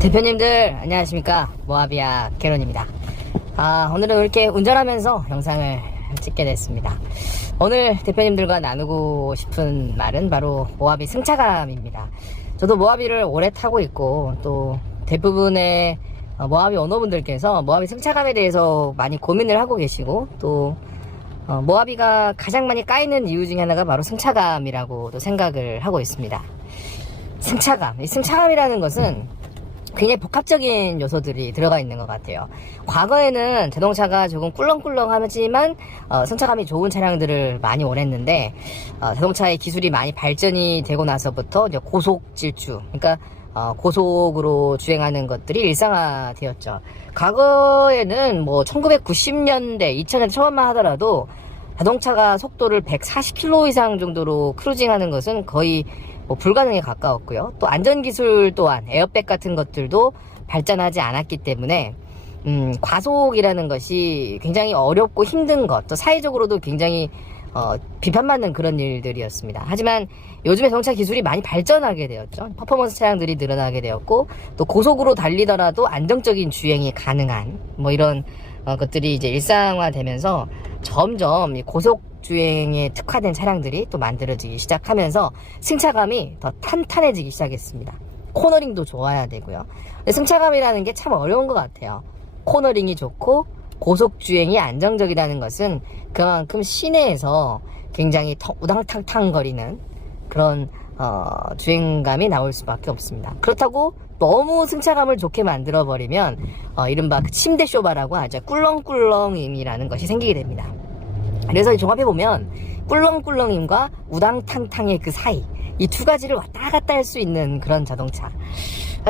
대표님들 안녕하십니까, 모하비아 개론입니다. 오늘은 이렇게 운전하면서 영상을 찍게 됐습니다. 오늘 대표님들과 나누고 싶은 말은 바로 모하비 승차감입니다. 저도 모하비를 오래 타고 있고, 또 대부분의 모하비 오너분들께서 모하비 승차감에 대해서 많이 고민을 하고 계시고, 또 모하비가 가장 많이 까이는 이유 중에 하나가 바로 승차감이라고도 생각을 하고 있습니다. 승차감, 이 승차감이라는 것은 굉장히 복합적인 요소들이 들어가 있는 것 같아요. 과거에는 자동차가 조금 꿀렁꿀렁하지만 승차감이 좋은 차량들을 많이 원했는데, 자동차의 기술이 많이 발전이 되고 나서부터 이제 고속 질주, 그러니까 고속으로 주행하는 것들이 일상화되었죠. 과거에는 뭐 1990년대, 2000년대 초반만 하더라도 자동차가 속도를 140km 이상 정도로 크루징하는 것은 거의 불가능에 가까웠고요. 또 안전기술 또한 에어백 같은 것들도 발전하지 않았기 때문에 과속이라는 것이 굉장히 어렵고 힘든 것, 또 사회적으로도 굉장히 비판받는 그런 일들이었습니다. 하지만 요즘에 자동차 기술이 많이 발전하게 되었죠. 퍼포먼스 차량들이 늘어나게 되었고, 또 고속으로 달리더라도 안정적인 주행이 가능한 이런 것들이 이제 일상화되면서 점점 이 고속 주행에 특화된 차량들이 또 만들어지기 시작하면서 승차감이 더 탄탄해지기 시작했습니다. 코너링도 좋아야 되고요. 승차감이라는 게 참 어려운 것 같아요. 코너링이 좋고 고속 주행이 안정적이라는 것은 그만큼 시내에서 굉장히 우당탕탕 거리는 그런 주행감이 나올 수밖에 없습니다. 그렇다고 너무 승차감을 좋게 만들어 버리면 이른바 침대 쇼바라고 하죠. 꿀렁꿀렁임이라는 것이 생기게 됩니다. 그래서 종합해보면 꿀렁꿀렁임과 우당탕탕의 그 사이, 이 두 가지를 왔다 갔다 할 수 있는 그런 자동차,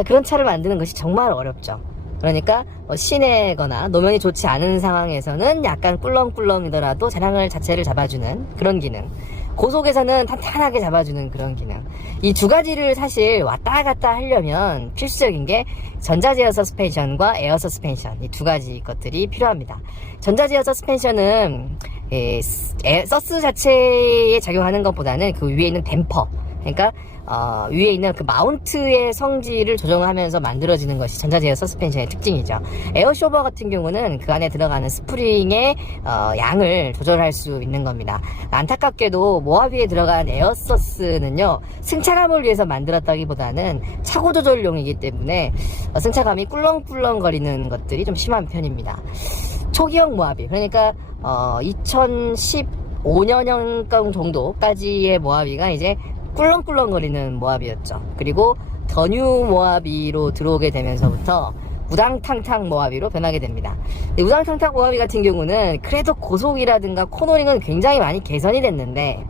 그런 차를 만드는 것이 정말 어렵죠. 그러니까 시내거나 노면이 좋지 않은 상황에서는 약간 꿀렁꿀렁이더라도 차량을 자체를 잡아주는 그런 기능, 고속에서는 탄탄하게 잡아주는 그런 기능, 이 두 가지를 사실 왔다 갔다 하려면 필수적인 게 전자제어 서스펜션과 에어 서스펜션, 이 두 가지 것들이 필요합니다. 전자제어 서스펜션은 서스 자체에 작용하는 것보다는 그 위에 있는 댐퍼, 그러니까 위에 있는 그 마운트의 성질을 조정하면서 만들어지는 것이 전자제어 서스펜션의 특징이죠. 에어쇼버 같은 경우는 그 안에 들어가는 스프링의 양을 조절할 수 있는 겁니다. 안타깝게도 모하비에 들어간 에어서스는요, 승차감을 위해서 만들었다기보다는 차고 조절용이기 때문에 승차감이 꿀렁꿀렁거리는 것들이 좀 심한 편입니다. 초기형 모하비, 그러니까 2015년형 정도까지의 모하비가 이제 꿀렁꿀렁거리는 모하비였죠. 그리고 더 뉴 모하비로 들어오게 되면서부터 우당탕탕 모하비로 변하게 됩니다. 우당탕탕 모하비 같은 경우는 그래도 고속이라든가 코너링은 굉장히 많이 개선이 됐는데,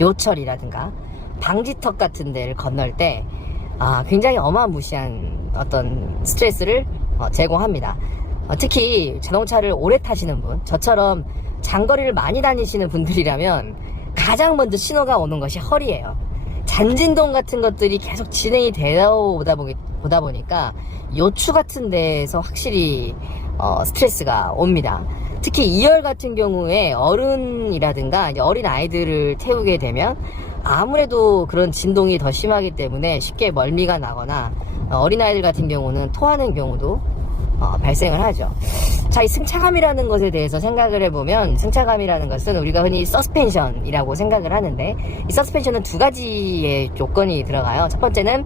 요철이라든가 방지턱 같은 데를 건널 때 굉장히 어마무시한 어떤 스트레스를 제공합니다. 특히 자동차를 오래 타시는 분, 저처럼 장거리를 많이 다니시는 분들이라면 가장 먼저 신호가 오는 것이 허리예요. 잔진동 같은 것들이 계속 진행이 보다 보니까 요추 같은 데에서 확실히 스트레스가 옵니다. 특히 2열 같은 경우에 어른이라든가 어린 아이들을 태우게 되면 아무래도 그런 진동이 더 심하기 때문에 쉽게 멀미가 나거나 어린아이들 같은 경우는 토하는 경우도 발생을 하죠. 자, 이 승차감이라는 것에 대해서 생각을 해보면, 승차감이라는 것은 우리가 흔히 서스펜션이라고 생각을 하는데, 이 서스펜션은 두 가지의 조건이 들어가요. 첫 번째는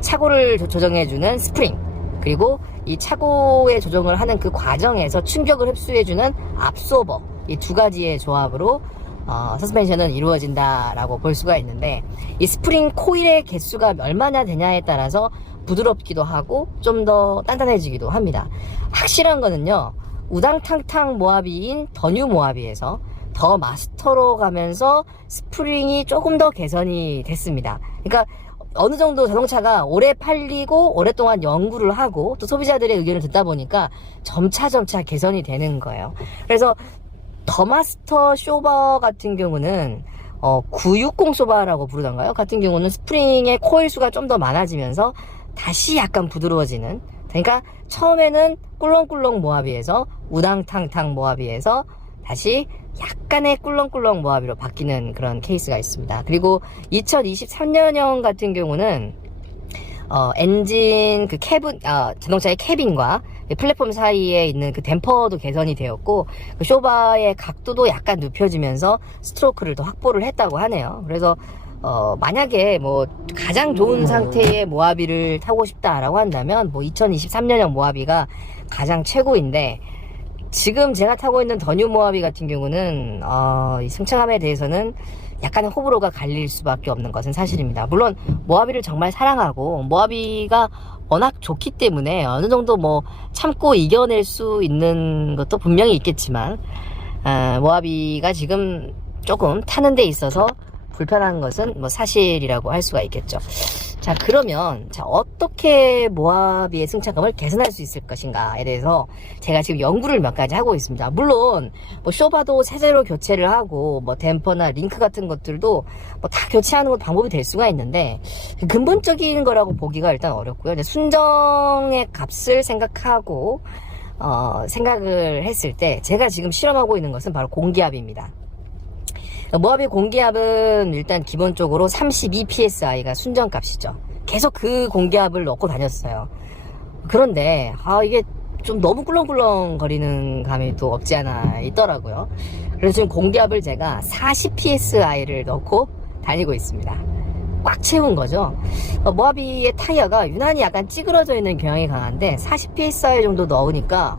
차고를 조정해주는 스프링, 그리고 이 차고의 조정을 하는 그 과정에서 충격을 흡수해주는 압소버, 이 두 가지의 조합으로 서스펜션은 이루어진다라고 볼 수가 있는데, 이 스프링 코일의 개수가 얼마나 되냐에 따라서 부드럽기도 하고 좀 더 단단해지기도 합니다. 확실한 거는요, 우당탕탕 모하비인 더 뉴 모하비에서 더 마스터로 가면서 스프링이 조금 더 개선이 됐습니다. 그러니까 어느 정도 자동차가 오래 팔리고 오랫동안 연구를 하고 또 소비자들의 의견을 듣다 보니까 점차 개선이 되는 거예요. 그래서 더 마스터 쇼버 같은 경우는 960 쇼바라고 부르던가요? 같은 경우는 스프링의 코일 수가 좀 더 많아지면서 다시 약간 부드러워지는, 그러니까 처음에는 꿀렁꿀렁 모하비에서 우당탕탕 모하비에서 다시 약간의 꿀렁꿀렁 모하비로 바뀌는 그런 케이스가 있습니다. 그리고 2023년형 같은 경우는 엔진 그 캐빈, 자동차의 캐빈과 플랫폼 사이에 있는 그 댐퍼도 개선이 되었고, 그 쇼바의 각도도 약간 눕혀지면서 스트로크를 더 확보를 했다고 하네요. 그래서 만약에 뭐 가장 좋은 상태의 모하비를 타고 싶다라고 한다면 뭐 2023년형 모하비가 가장 최고인데, 지금 제가 타고 있는 더 뉴 모하비 같은 경우는 이 승차감에 대해서는 약간의 호불호가 갈릴 수밖에 없는 것은 사실입니다. 물론 모하비를 정말 사랑하고 모하비가 워낙 좋기 때문에 어느 정도 뭐 참고 이겨낼 수 있는 것도 분명히 있겠지만, 모하비가 지금 조금 타는 데 있어서 불편한 것은 뭐 사실이라고 할 수가 있겠죠. 자, 그러면 어떻게 모하비의 승차감을 개선할 수 있을 것인가에 대해서 제가 지금 연구를 몇 가지 하고 있습니다. 물론 뭐 쇼바도 새로 교체를 하고 뭐 댐퍼나 링크 같은 것들도 뭐 다 교체하는 것 방법이 될 수가 있는데, 근본적인 거라고 보기가 일단 어렵고요. 이제 순정의 값을 생각하고 생각을 했을 때 제가 지금 실험하고 있는 것은 바로 공기압입니다. 모하비 공기압은 일단 기본적으로 32 psi가 순정값이죠. 계속 그 공기압을 넣고 다녔어요. 그런데 이게 좀 너무 꿀렁꿀렁 거리는 감이 또 없지 않아 있더라고요. 그래서 지금 공기압을 제가 40 psi를 넣고 다니고 있습니다. 꽉 채운 거죠. 모하비의 타이어가 유난히 약간 찌그러져 있는 경향이 강한데 40 psi 정도 넣으니까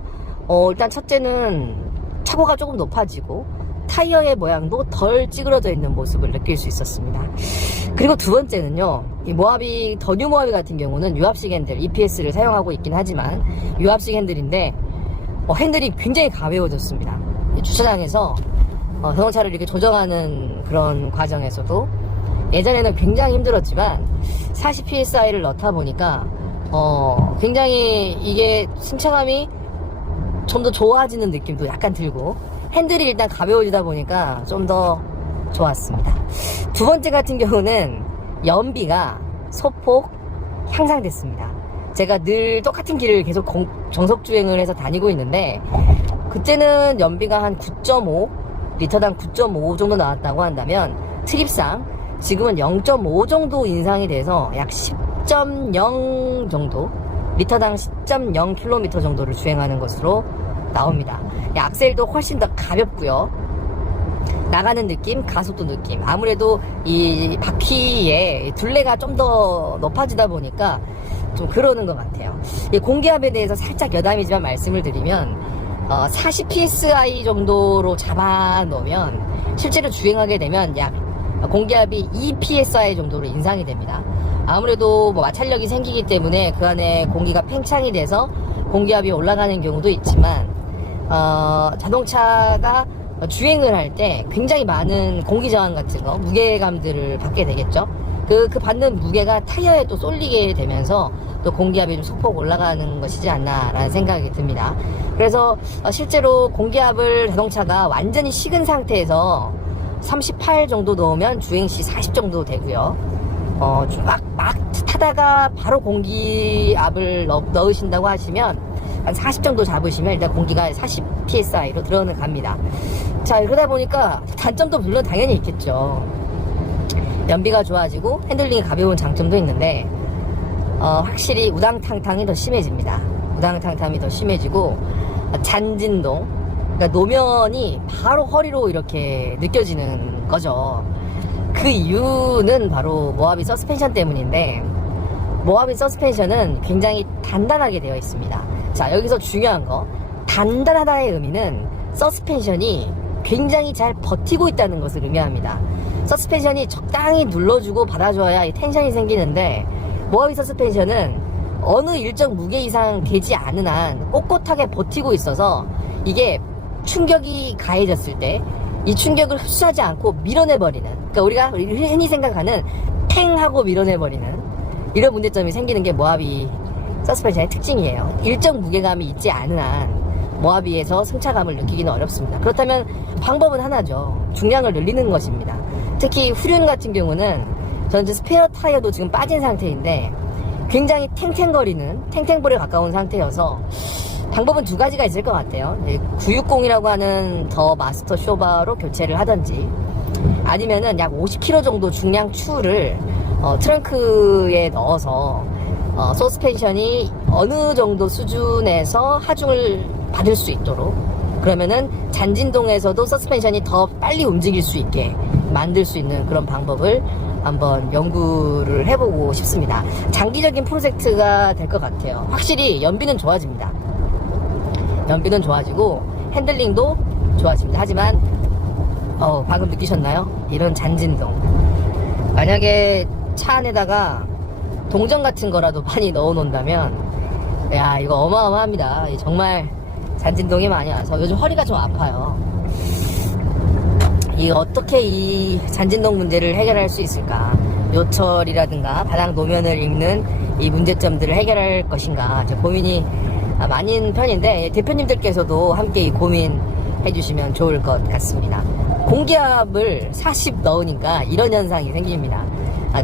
일단 첫째는 차고가 조금 높아지고 타이어의 모양도 덜 찌그러져 있는 모습을 느낄 수 있었습니다. 그리고 두 번째는요, 이 모하비, 더 뉴 모하비 같은 경우는 유압식 핸들, EPS를 사용하고 있긴 하지만 유압식 핸들인데 핸들이 굉장히 가벼워졌습니다. 주차장에서 자동차를 이렇게 조정하는 그런 과정에서도 예전에는 굉장히 힘들었지만 40 psi를 넣다 보니까 굉장히 이게 승차감이 좀 더 좋아지는 느낌도 약간 들고, 핸들이 일단 가벼워지다 보니까 좀 더 좋았습니다. 두 번째 같은 경우는 연비가 소폭 향상됐습니다. 제가 늘 똑같은 길을 계속 정속 주행을 해서 다니고 있는데, 그때는 연비가 한 9.5, 리터당 9.5 정도 나왔다고 한다면 트립상 지금은 0.5 정도 인상이 돼서 약 10.0 정도, 리터당 10.0km 정도를 주행하는 것으로 나옵니다. 악셀도 훨씬 더 가볍고요. 나가는 느낌, 가속도 느낌. 아무래도 이 바퀴의 둘레가 좀 더 높아지다 보니까 좀 그러는 것 같아요. 이 공기압에 대해서 살짝 여담이지만 말씀을 드리면 40 psi 정도로 잡아 놓으면 실제로 주행하게 되면 약 공기압이 2 psi 정도로 인상이 됩니다. 아무래도 뭐 마찰력이 생기기 때문에 그 안에 공기가 팽창이 돼서 공기압이 올라가는 경우도 있지만, 자동차가 주행을 할 때 굉장히 많은 공기 저항 같은 거, 무게감들을 받게 되겠죠. 그 받는 무게가 타이어에 또 쏠리게 되면서 또 공기압이 좀 소폭 올라가는 것이지 않나라는 생각이 듭니다. 그래서 실제로 공기압을 자동차가 완전히 식은 상태에서 38 정도 넣으면 주행시 40 정도 되고요. 막 타다가 바로 공기압을 넣으신다고 하시면 한 40 정도 잡으시면 일단 공기가 40 psi로 들어는 갑니다. 자, 그러다 보니까 단점도 물론 당연히 있겠죠. 연비가 좋아지고 핸들링이 가벼운 장점도 있는데, 확실히 우당탕탕이 더 심해집니다. 우당탕탕이 더 심해지고, 잔진동, 그러니까 노면이 바로 허리로 이렇게 느껴지는 거죠. 그 이유는 바로 모하비 서스펜션 때문인데, 모하비 서스펜션은 굉장히 단단하게 되어 있습니다. 자, 여기서 중요한 거, 단단하다의 의미는 서스펜션이 굉장히 잘 버티고 있다는 것을 의미합니다. 서스펜션이 적당히 눌러주고 받아줘야 이 텐션이 생기는데, 모하비 서스펜션은 어느 일정 무게 이상 되지 않은 한 꼿꼿하게 버티고 있어서 이게 충격이 가해졌을 때 이 충격을 흡수하지 않고 밀어내버리는, 그러니까 우리가 흔히 생각하는 팽 하고 밀어내버리는 이런 문제점이 생기는 게 모하비 서스펜션의 특징이에요. 일정 무게감이 있지 않은 한 모하비에서 승차감을 느끼기는 어렵습니다. 그렇다면 방법은 하나죠. 중량을 늘리는 것입니다. 특히 후륜 같은 경우는 저는 이제 스페어 타이어도 지금 빠진 상태인데 굉장히 탱탱거리는, 탱탱볼에 가까운 상태여서 방법은 두 가지가 있을 것 같아요. 960이라고 하는 더 마스터 쇼바로 교체를 하든지, 아니면은 약 50kg 정도 중량 추를 트렁크에 넣어서 서스펜션이 어느 정도 수준에서 하중을 받을 수 있도록, 그러면은 잔진동에서도 서스펜션이 더 빨리 움직일 수 있게 만들 수 있는 그런 방법을 한번 연구를 해보고 싶습니다. 장기적인 프로젝트가 될 것 같아요. 확실히 연비는 좋아집니다. 연비는 좋아지고 핸들링도 좋아집니다. 하지만 방금 느끼셨나요? 이런 잔진동, 만약에 차 안에다가 동전 같은 거라도 많이 넣어 놓는다면, 야, 이거 어마어마합니다. 정말 잔진동이 많이 와서 요즘 허리가 좀 아파요. 어떻게 이 잔진동 문제를 해결할 수 있을까? 요철이라든가 바닥 노면을 읽는 이 문제점들을 해결할 것인가, 고민이 많은 편인데, 대표님들께서도 함께 이 고민 해주시면 좋을 것 같습니다. 공기압을 40 넣으니까 이런 현상이 생깁니다.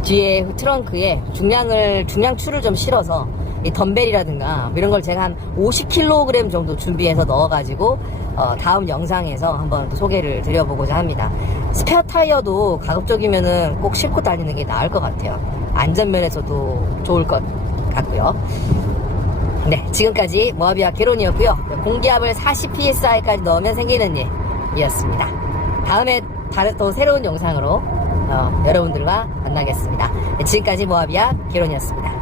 뒤에 트렁크에 중량추를 좀 실어서 이 덤벨이라든가 이런 걸 제가 한 50kg 정도 준비해서 넣어가지고 다음 영상에서 한번 소개를 드려보고자 합니다. 스페어 타이어도 가급적이면은 꼭 싣고 다니는 게 나을 것 같아요. 안전면에서도 좋을 것 같고요. 네, 지금까지 모하비아 게론이었고요. 공기압을 40psi까지 넣으면 생기는 일이었습니다. 다음에 또 새로운 영상으로 여러분들과 만나겠습니다. 네, 지금까지 모하비아 게론이었습니다.